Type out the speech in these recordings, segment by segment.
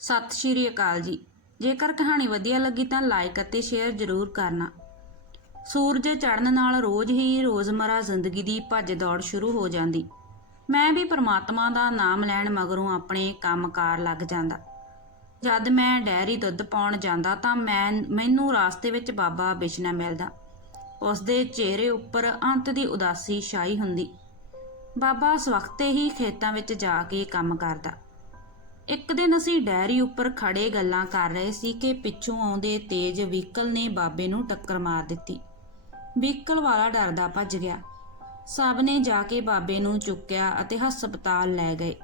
ਸਤਿ ਸ਼੍ਰੀ ਅਕਾਲ ਜੀ। ਜੇਕਰ ਕਹਾਣੀ ਵਧੀਆ ਲੱਗੀ ਤਾਂ ਲਾਈਕ ਅਤੇ ਸ਼ੇਅਰ ਜ਼ਰੂਰ ਕਰਨਾ। ਸੂਰਜ ਚੜ੍ਹਨ ਨਾਲ ਰੋਜ਼ ਹੀ ਰੋਜ਼ਮਰਾ ਜ਼ਿੰਦਗੀ ਦੀ ਭੱਜ ਦੌੜ ਸ਼ੁਰੂ ਹੋ ਜਾਂਦੀ। ਮੈਂ ਵੀ ਪ੍ਰਮਾਤਮਾ ਦਾ ਨਾਮ ਲੈਣ ਮਗਰੋਂ ਆਪਣੇ ਕੰਮਕਾਰ ਲੱਗ ਜਾਂਦਾ। ਜਦ ਮੈਂ ਡੈਰੀ ਦੁੱਧ ਪਾਉਣ ਜਾਂਦਾ ਤਾਂ ਮੈਂ, ਮੈਨੂੰ ਰਾਸਤੇ ਵਿੱਚ ਬਾਬਾ ਬਿਸ਼ਨਾ ਮਿਲਦਾ। ਉਸ ਦੇ ਚਿਹਰੇ ਉੱਪਰ ਅੰਤ ਦੀ ਉਦਾਸੀ ਛਾਈ ਹੁੰਦੀ। ਬਾਬਾ ਸਵਖਤੇ ਹੀ ਖੇਤਾਂ ਵਿੱਚ ਜਾ ਕੇ ਕੰਮ ਕਰਦਾ। ਇੱਕ ਦਿਨ ਅਸੀਂ ਡੈਰੀ ਉੱਪਰ ਖੜੇ ਗੱਲਾਂ ਕਰ ਰਹੇ ਸੀ ਕਿ ਪਿੱਛੋਂ ਆਉਂਦੇ ਤੇਜ਼ ਵਹੀਕਲ ਨੇ ਬਾਬੇ ਨੂੰ ਟੱਕਰ ਮਾਰ ਦਿੱਤੀ। ਵਹੀਕਲ ਵਾਲਾ ਡਰਦਾ ਭੱਜ ਗਿਆ। ਸਭ ਨੇ ਜਾ ਕੇ ਬਾਬੇ ਨੂੰ ਚੁੱਕਿਆ ਅਤੇ ਹਸਪਤਾਲ ਲੈ ਗਏ।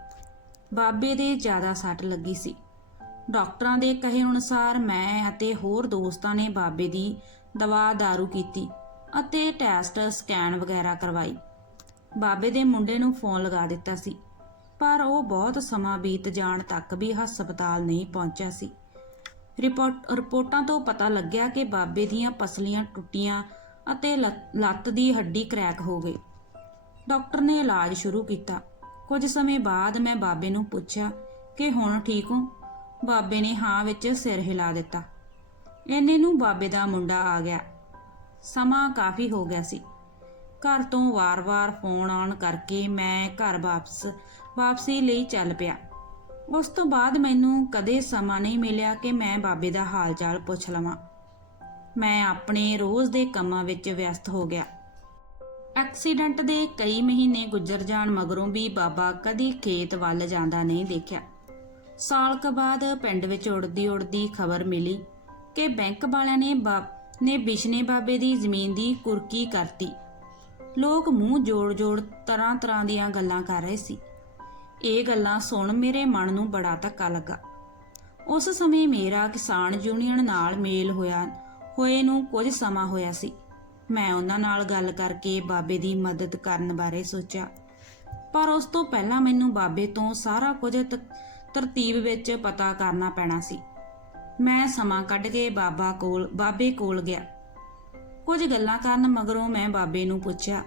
ਬਾਬੇ ਦੇ ਜ਼ਿਆਦਾ ਸੱਟ ਲੱਗੀ ਸੀ। ਡਾਕਟਰਾਂ ਦੇ ਕਹੇ ਅਨੁਸਾਰ ਮੈਂ ਅਤੇ ਹੋਰ ਦੋਸਤਾਂ ਨੇ ਬਾਬੇ ਦੀ ਦਵਾ ਦਾਰੂ ਕੀਤੀ ਅਤੇ ਟੈਸਟ ਸਕੈਨ ਵਗੈਰਾ ਕਰਵਾਈ। ਬਾਬੇ ਦੇ ਮੁੰਡੇ ਨੂੰ ਫੋਨ ਲਗਾ ਦਿੱਤਾ ਸੀ। ਪਰ ਉਹ ਬਹੁਤ ਸਮਾਂ ਬੀਤ ਜਾਣ ਤੱਕ ਵੀ ਹਸਪਤਾਲ ਨਹੀਂ ਪਹੁੰਚਿਆ ਸੀ। ਰਿਪੋਰਟ ਰਿਪੋਰਟਾਂ ਤੋਂ ਪਤਾ ਲੱਗਿਆ ਕਿ ਬਾਬੇ ਦੀਆਂ ਪਸਲੀਆਂ ਟੁੱਟੀਆਂ ਅਤੇ ਲੱਤ- ਦੀ ਹੱਡੀ ਕ੍ਰੈਕ ਹੋ ਗਈ। ਡਾਕਟਰ ਨੇ ਇਲਾਜ ਸ਼ੁਰੂ ਕੀਤਾ। ਕੁਝ ਸਮੇਂ ਬਾਅਦ ਮੈਂ ਬਾਬੇ ਨੂੰ ਪੁੱਛਿਆ ਕਿ ਹੁਣ ਠੀਕ ਹੋ? ਬਾਬੇ ਨੇ ਹਾਂ ਵਿੱਚ ਸਿਰ ਹਿਲਾ ਦਿੱਤਾ। ਇੰਨੇ ਨੂੰ ਬਾਬੇ ਦਾ ਮੁੰਡਾ ਆ ਗਿਆ। ਸਮਾਂ ਕਾਫੀ ਹੋ ਗਿਆ ਸੀ। ਘਰ ਤੋਂ ਵਾਰ-ਵਾਰ ਫੋਨ ਆਉਣ ਕਰਕੇ ਮੈਂ ਘਰ ਵਾਪਸ ਵਾਪਸੀ ਲਈ ਚੱਲ ਪਿਆ। ਉਸ ਤੋਂ ਬਾਅਦ ਮੈਨੂੰ ਕਦੇ ਸਮਾਂ ਨਹੀਂ ਮਿਲਿਆ ਕਿ ਮੈਂ ਬਾਬੇ ਦਾ ਹਾਲ-ਚਾਲ ਪੁੱਛ ਲਵਾਂ। ਮੈਂ ਆਪਣੇ ਰੋਜ਼ ਦੇ ਕੰਮਾਂ ਵਿੱਚ ਵਿਅਸਤ ਹੋ ਗਿਆ। ਐਕਸੀਡੈਂਟ ਦੇ ਕਈ ਮਹੀਨੇ ਗੁਜ਼ਰ ਜਾਣ ਮਗਰੋਂ ਵੀ ਬਾਬਾ ਕਦੀ ਖੇਤ ਵੱਲ ਜਾਂਦਾ ਨਹੀਂ ਦੇਖਿਆ। ਸਾਲ ਕੁ ਬਾਅਦ ਪਿੰਡ ਵਿੱਚ ਉੜਦੀ ਉੜਦੀ ਖਬਰ ਮਿਲੀ ਕਿ ਬੈਂਕ ਵਾਲਿਆਂ ਨੇ ਬਾ- ਨੇ ਬਿਸ਼ਨੇ ਬਾਬੇ ਦੀ ਜ਼ਮੀਨ ਦੀ ਕੁਰਕੀ ਕਰਤੀ। ਲੋਕ ਮੂੰਹ ਜੋੜ-ਜੋੜ ਤਰ੍ਹਾਂ-ਤਰ੍ਹਾਂ ਦੀਆਂ ਗੱਲਾਂ ਕਰ ਰਹੇ ਸੀ। ਇਹ ਗੱਲਾਂ ਸੁਣ ਮੇਰੇ ਮਨ ਨੂੰ ਬੜਾ ਧੱਕਾ ਲੱਗਾ। ਉਸ ਸਮੇਂ ਮੇਰਾ ਕਿਸਾਨ ਯੂਨੀਅਨ ਨਾਲ ਮੇਲ ਹੋਇਆ, ਹੋਏ ਨੂੰ ਕੁਝ ਸਮਾਂ ਹੋਇਆ ਸੀ। ਮੈਂ ਉਹਨਾਂ ਨਾਲ ਗੱਲ ਕਰਕੇ ਬਾਬੇ ਦੀ ਮਦਦ ਕਰਨ ਬਾਰੇ ਸੋਚਿਆ। ਪਰ ਉਸ ਤੋਂ ਪਹਿਲਾਂ ਮੈਨੂੰ ਬਾਬੇ ਤੋਂ ਸਾਰਾ ਕੁਝ ਤਰਤੀਬ ਵਿੱਚ ਪਤਾ ਕਰਨਾ ਪੈਣਾ ਸੀ। ਮੈਂ ਸਮਾਂ ਕੱਢ ਕੇ ਬਾਬਾ ਕੋਲ, ਬਾਬੇ ਕੋਲ ਗਿਆ। ਕੁਝ ਗੱਲਾਂ ਕਰਨ ਮਗਰੋਂ ਮੈਂ ਬਾਬੇ ਨੂੰ ਪੁੱਛਿਆ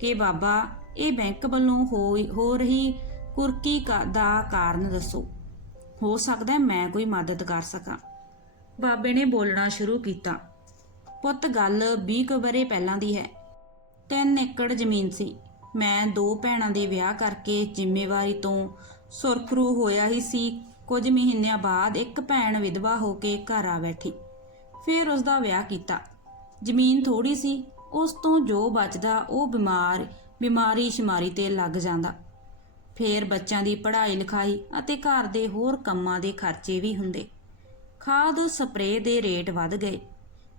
ਕਿ ਬਾਬਾ, ਇਹ ਬੈਂਕ ਵੱਲੋਂ ਹੋਈ- ਹੋ ਰਹੀ ਕੁਰਕੀ ਕਾ- ਦਾ ਕਾਰਨ ਦੱਸੋ। ਹੋ ਸਕਦਾ ਹੈ ਮੈਂ ਕੋਈ ਮਦਦ ਕਰ ਸਕਾਂ। ਬਾਬੇ ਨੇ ਬੋਲਣਾ ਸ਼ੁਰੂ ਕੀਤਾ। ਪੁੱਤ, ਗੱਲ 20 ਕੁ ਵਰੇ ਪਹਿਲਾਂ ਦੀ ਹੈ। 3 ਏਕੜ ਜ਼ਮੀਨ ਸੀ। ਮੈਂ ਦੋ ਭੈਣਾਂ ਦੇ ਵਿਆਹ ਕਰਕੇ ਜ਼ਿੰਮੇਵਾਰੀ ਤੋਂ ਸੁਰਖਰੂ ਹੋਇਆ ਹੀ ਸੀ। ਕੁਝ ਮਹੀਨਿਆਂ ਬਾਅਦ ਇੱਕ ਭੈਣ ਵਿਧਵਾ ਹੋ ਕੇ ਘਰ ਆ ਬੈਠੀ। ਫਿਰ ਉਸ ਦਾ ਵਿਆਹ ਕੀਤਾ। ਜ਼ਮੀਨ ਥੋੜੀ ਸੀ। ਉਸ ਤੋਂ ਜੋ ਬਚਦਾ ਉਹ ਬਿਮਾਰ ਬਿਮਾਰੀ ਸ਼ਮਾਰੀ ਤੇ ਲੱਗ ਜਾਂਦਾ। ਫੇਰ ਬੱਚਿਆਂ ਦੀ ਪੜ੍ਹਾਈ ਲਿਖਾਈ ਅਤੇ ਘਰ ਦੇ ਹੋਰ ਕੰਮਾਂ ਦੇ ਖਰਚੇ ਵੀ ਹੁੰਦੇ। ਖਾਦ ਸਪਰੇਅ ਦੇ ਰੇਟ ਵੱਧ ਗਏ,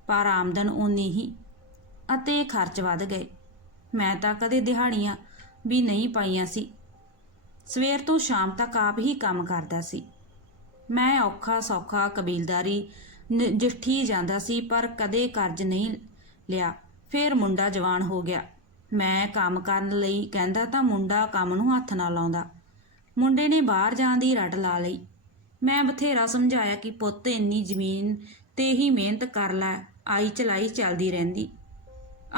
ਪਰ ਆਮਦਨ ਓਨੀ ਹੀ ਅਤੇ ਖਰਚ ਵੱਧ ਗਏ। ਮੈਂ ਤਾਂ ਕਦੇ ਦਿਹਾੜੀਆਂ ਵੀ ਨਹੀਂ ਪਾਈਆਂ ਸੀ। ਸਵੇਰ ਤੋਂ ਸ਼ਾਮ ਤੱਕ ਆਪ ਹੀ ਕੰਮ ਕਰਦਾ ਸੀ। ਮੈਂ ਔਖਾ ਸੌਖਾ ਕਬੀਲਦਾਰੀ ਨਜਿੱਠੀ ਜਾਂਦਾ ਸੀ, ਪਰ ਕਦੇ ਕਰਜ਼ ਨਹੀਂ ਲਿਆ। ਫਿਰ ਮੁੰਡਾ ਜਵਾਨ ਹੋ ਗਿਆ। ਮੈਂ ਕੰਮ ਕਰਨ ਲਈ ਕਹਿੰਦਾ ਤਾਂ ਮੁੰਡਾ ਕੰਮ ਨੂੰ ਹੱਥ ਨਾ ਲਾਉਂਦਾ। ਮੁੰਡੇ ਨੇ ਬਾਹਰ ਜਾਣ ਦੀ ਰੱਟ ਲਾ ਲਈ। ਮੈਂ ਬਥੇਰਾ ਸਮਝਾਇਆ ਕਿ ਪੁੱਤ, ਇੰਨੀ ਜ਼ਮੀਨ ਤੇ ਹੀ ਮਿਹਨਤ ਕਰ ਲੈ, ਆਈ ਚਲਾਈ ਚੱਲਦੀ ਰਹਿੰਦੀ।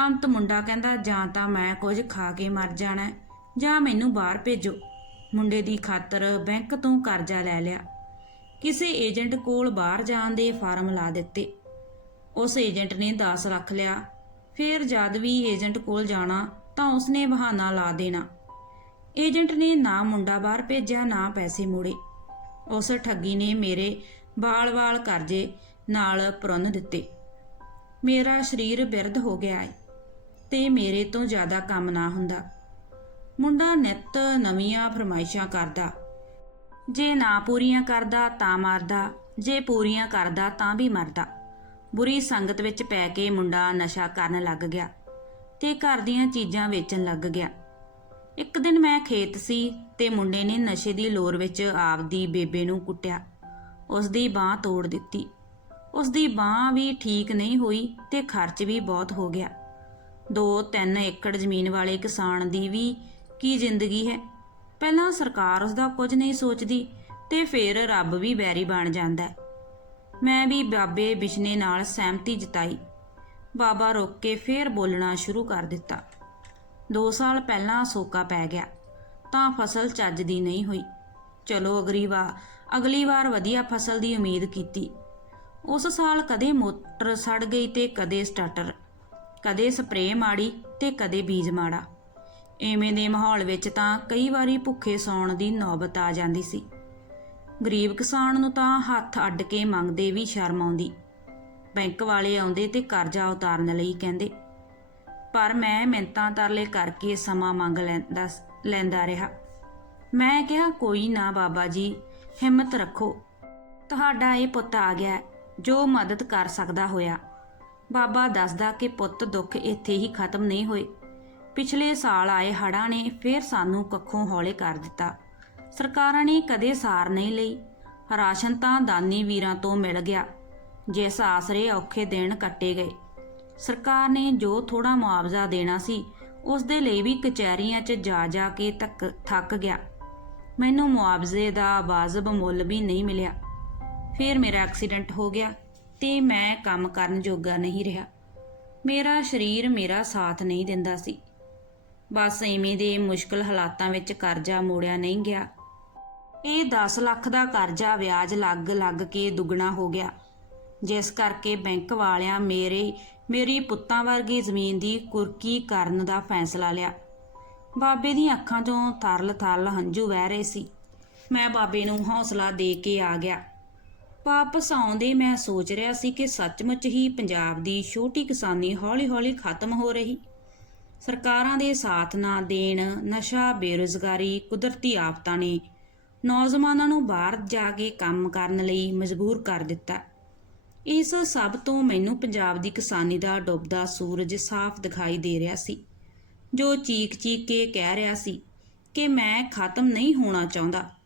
ਅੰਤ ਮੁੰਡਾ ਕਹਿੰਦਾ, ਜਾਂ ਤਾਂ ਮੈਂ ਕੁਝ ਖਾ ਕੇ ਮਰ ਜਾਣਾ ਜਾਂ ਮੈਨੂੰ ਬਾਹਰ ਭੇਜੋ। ਮੁੰਡੇ ਦੀ ਖਾਤਰ ਬੈਂਕ ਤੋਂ ਕਰਜ਼ਾ ਲੈ ਲਿਆ। ਕਿਸੇ ਏਜੰਟ ਕੋਲ ਬਾਹਰ ਜਾਣ ਦੇ ਫਾਰਮ ਲਾ ਦਿੱਤੇ। ਉਸ ਏਜੰਟ ਨੇ 10 ਰੱਖ ਲਿਆ। ਫਿਰ ਜਦ ਵੀ ਏਜੰਟ ਕੋਲ ਜਾਣਾ ਤਾਂ ਉਸਨੇ ਬਹਾਨਾ ਲਾ ਦੇਣਾ। ਏਜੰਟ ਨੇ ਨਾ ਮੁੰਡਾ ਬਾਹਰ ਭੇਜਿਆ, ਨਾ ਪੈਸੇ ਮੋੜੇ। ਉਸ ਠੱਗੀ ਨੇ ਮੇਰੇ ਵਾਲ-ਵਾਲ ਕਰਜ਼ੇ ਨਾਲ ਪੁਰਨ ਦਿੱਤੇ। ਮੇਰਾ ਸਰੀਰ ਬਿਰਧ ਹੋ ਗਿਆ ਏ ਤੇ ਮੇਰੇ ਤੋਂ ਜ਼ਿਆਦਾ ਕੰਮ ਨਾ ਹੁੰਦਾ। ਮੁੰਡਾ ਨਿੱਤ ਨਵੀਆਂ ਫਰਮਾਇਸ਼ਾਂ ਕਰਦਾ। ਜੇ ਨਾ ਪੂਰੀਆਂ ਕਰਦਾ ਤਾਂ ਮਰਦਾ, ਜੇ ਪੂਰੀਆਂ ਕਰਦਾ ਤਾਂ ਵੀ ਮਰਦਾ। ਬੁਰੀ ਸੰਗਤ ਵਿੱਚ ਪੈ ਕੇ ਮੁੰਡਾ ਨਸ਼ਾ ਕਰਨ ਲੱਗ ਗਿਆ ਤੇ ਘਰ ਦੀਆਂ ਚੀਜ਼ਾਂ ਵੇਚਣ ਲੱਗ ਗਿਆ। ਇੱਕ ਦਿਨ ਮੈਂ ਖੇਤ ਸੀ ਤੇ ਮੁੰਡੇ ਨੇ ਨਸ਼ੇ ਦੀ ਲੋਰ ਵਿੱਚ ਆਪਦੀ ਬੇਬੇ ਨੂੰ ਕੁੱਟਿਆ। ਉਸ ਦੀ ਬਾਹ ਤੋੜ ਦਿੱਤੀ। ਉਸ ਦੀ ਬਾਹ ਵੀ ਠੀਕ ਨਹੀਂ ਹੋਈ ਤੇ ਖਰਚ ਵੀ ਬਹੁਤ ਹੋ ਗਿਆ। 2-3 ਏਕੜ ਜ਼ਮੀਨ ਵਾਲੇ ਕਿਸਾਨ ਦੀ ਵੀ ਕੀ ਜ਼ਿੰਦਗੀ ਹੈ। ਪਹਿਲਾਂ ਸਰਕਾਰ ਉਸ ਦਾ ਕੁਝ ਨਹੀਂ ਸੋਚਦੀ ਤੇ ਫਿਰ ਰੱਬ ਵੀ ਬੈਰੀ ਬਣ ਜਾਂਦਾ ਹੈ। ਮੈਂ ਵੀ ਬਾਬੇ ਬਿਸ਼ਨੇ ਨਾਲ ਸਹਿਮਤੀ ਜਤਾਈ। ਬਾਬਾ ਰੁਕ ਕੇ ਫੇਰ ਬੋਲਣਾ ਸ਼ੁਰੂ ਕਰ ਦਿੱਤਾ। 2 ਸਾਲ ਪਹਿਲਾਂ ਸੋਕਾ ਪੈ ਗਿਆ, ਤਾਂ ਫਸਲ ਚੱਜ ਦੀ ਨਹੀਂ ਹੋਈ। ਚਲੋ ਅਗਲੀ ਵਾਰ ਅਗਲੀ ਵਾਰ ਵਧੀਆ ਫਸਲ ਦੀ ਉਮੀਦ ਕੀਤੀ। ਉਸ ਸਾਲ ਕਦੇ ਮੋਟਰ ਸੜ ਗਈ ਤੇ ਕਦੇ ਸਟਾਰਟਰ, ਕਦੇ ਸਪਰੇਅ ਮਾੜੀ ਤੇ ਕਦੇ ਬੀਜ ਮਾੜਾ। ਐਵੇਂ ਦੇ ਮਾਹੌਲ ਵਿੱਚ ਤਾਂ ਕਈ ਵਾਰੀ ਭੁੱਖੇ ਸੌਣ ਦੀ ਨੌਬਤ ਆ ਜਾਂਦੀ ਸੀ। ਗਰੀਬ ਕਿਸਾਨ ਨੂੰ ਤਾਂ ਹੱਥ ਅੱਡ ਕੇ ਮੰਗਦੇ ਵੀ ਸ਼ਰਮ ਆਉਂਦੀ। ਬੈਂਕ ਵਾਲੇ ਆਉਂਦੇ ਤੇ ਕਰਜ਼ਾ ਉਤਾਰਨ ਲਈ ਕਹਿੰਦੇ, ਪਰ ਮੈਂ ਮਿੰਤਾਂ ਤਰਲੇ ਕਰਕੇ ਸਮਾਂ ਮੰਗ ਲੈਂਦਾ ਲੈਂਦਾ ਰਿਹਾ। ਮੈਂ ਕਿਹਾ, ਕੋਈ ਨਾ ਬਾਬਾ ਜੀ, ਹਿੰਮਤ ਰੱਖੋ। ਤੁਹਾਡਾ ਇਹ ਪੁੱਤ ਆ ਗਿਆ ਜੋ ਮਦਦ ਕਰ ਸਕਦਾ ਹੋਇਆ। ਬਾਬਾ ਦੱਸਦਾ ਕਿ ਪੁੱਤ ਦੁੱਖ ਇੱਥੇ ਹੀ ਖਤਮ ਨਹੀਂ ਹੋਏ। ਪਿਛਲੇ ਸਾਲ ਆਏ ਹੜ੍ਹਾਂ ਨੇ ਫਿਰ ਸਾਨੂੰ ਕੱਖੋਂ ਹੌਲੇ ਕਰ ਦਿੱਤਾ। ਸਰਕਾਰਾਂ ਨੇ ਕਦੇ ਸਾਰ ਨਹੀਂ ਲਈ। ਰਾਸ਼ਨ ਤਾਂ ਦਾਨੀ ਵੀਰਾਂ ਤੋਂ ਮਿਲ ਗਿਆ। ਜਿਸ ਆਸਰੇ ਔਖੇ ਦਿਨ ਕੱਟੇ ਗਏ। ਸਰਕਾਰ ਨੇ ਜੋ ਥੋੜਾ ਮੁਆਵਜ਼ਾ ਦੇਣਾ ਸੀ ਉਸ ਦੇ ਲਈ ਵੀ ਕਚਹਿਰੀਆਂ 'ਚ ਜਾ ਜਾ ਕੇ ਤੱਕ ਥੱਕ ਗਿਆ। ਮੈਨੂੰ ਮੁਆਵਜ਼ੇ ਦਾ ਵਾਜਬ ਮੁੱਲ ਵੀ ਨਹੀਂ ਮਿਲਿਆ। ਫਿਰ ਮੇਰਾ ਐਕਸੀਡੈਂਟ ਹੋ ਗਿਆ ਤੇ ਮੈਂ ਕੰਮ ਕਰਨ ਜੋਗਾ ਨਹੀਂ ਰਿਹਾ। ਮੇਰਾ ਸਰੀਰ ਮੇਰਾ ਸਾਥ ਨਹੀਂ ਦਿੰਦਾ ਸੀ। ਬਸ ਐਵੇਂ ਦੇ ਮੁਸ਼ਕਲ ਹਾਲਾਤਾਂ ਵਿੱਚ ਕਰਜ਼ਾ ਮੋੜਿਆ ਨਹੀਂ ਗਿਆ। ਇਹ 10 ਲੱਖ ਦਾ ਕਰਜ਼ਾ ਵਿਆਜ ਲੱਗ ਲੱਗ ਕੇ ਦੁੱਗਣਾ ਹੋ ਗਿਆ। ਜਿਸ ਕਰਕੇ ਬੈਂਕ ਵਾਲਿਆਂ ਮੇਰੇ, ਮੇਰੀ ਪੁੱਤਾਂ ਵਰਗੀ ਜ਼ਮੀਨ ਦੀ ਕੁਰਕੀ ਕਰਨ ਦਾ ਫੈਸਲਾ ਲਿਆ। ਬਾਬੇ ਦੀਆਂ ਅੱਖਾਂ 'ਚੋਂ ਤਰਲ ਤਰਲ ਹੰਝੂ ਵਹਿ ਰਹੇ ਸੀ। ਮੈਂ ਬਾਬੇ ਨੂੰ ਹੌਸਲਾ ਦੇ ਕੇ ਆ ਗਿਆ। ਵਾਪਸ ਆਉਂਦੇ ਮੈਂ ਸੋਚ ਰਿਹਾ ਸੀ ਕਿ ਸੱਚਮੁੱਚ ਹੀ ਪੰਜਾਬ ਦੀ ਛੋਟੀ ਕਿਸਾਨੀ ਹੌਲੀ-ਹੌਲੀ ਖਤਮ ਹੋ ਰਹੀ। ਸਰਕਾਰਾਂ ਦੇ ਸਾਥ ਨਾ ਦੇਣ, ਨਸ਼ਾ, ਬੇਰੁਜ਼ਗਾਰੀ, ਕੁਦਰਤੀ ਆਫਤਾਂ ਨੇ ਨੌਜਵਾਨਾਂ ਨੂੰ ਬਾਹਰ ਜਾ ਕੇ ਕੰਮ ਕਰਨ ਲਈ ਮਜਬੂਰ ਕਰ ਦਿੱਤਾ। ਇਸ ਸਭ ਤੋਂ ਮੈਨੂੰ ਪੰਜਾਬ ਦੀ ਕਿਸਾਨੀ ਦਾ ਡੁੱਬਦਾ ਸੂਰਜ ਸਾਫ਼ ਦਿਖਾਈ ਦੇ ਰਿਹਾ ਸੀ, ਜੋ ਚੀਕ-ਚੀਕ ਕੇ ਕਹਿ ਰਿਹਾ ਸੀ ਕਿ ਮੈਂ ਖਤਮ ਨਹੀਂ ਹੋਣਾ ਚਾਹੁੰਦਾ।